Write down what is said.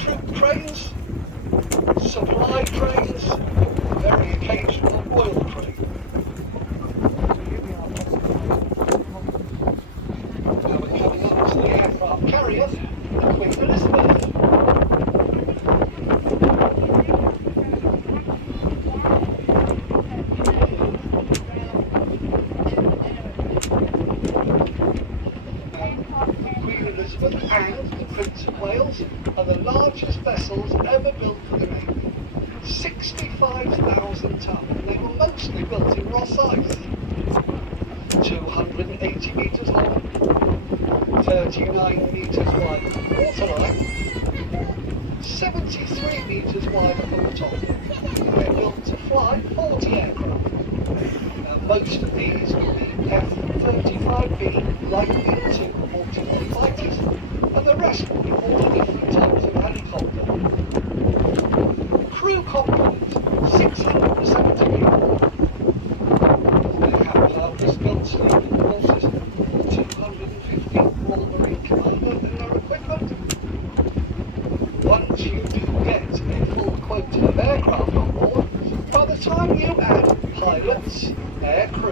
troop trains, supply trains, very occasional oil train. Now we're coming up to the aircraft carrier, the Queen Elizabeth. Queen Elizabeth and the Prince of Wales are the largest vessels ever built for the Navy. 65,000 tonne. They were mostly built in Ross Ice. 280 metres long, 39 metres wide waterline, 73 metres wide from the top. They're built to fly 40 aircraft. Now most of these will be F-35B Lightning II fighters, and the rest will be all different types of helicopter. Crew complement, 670 people. They have purpose-built sleeping quarters, 250 Royal Marine Commander and their equipment. Once you do get a full quota of aircraft on board, by the time you add pilots, aircrew,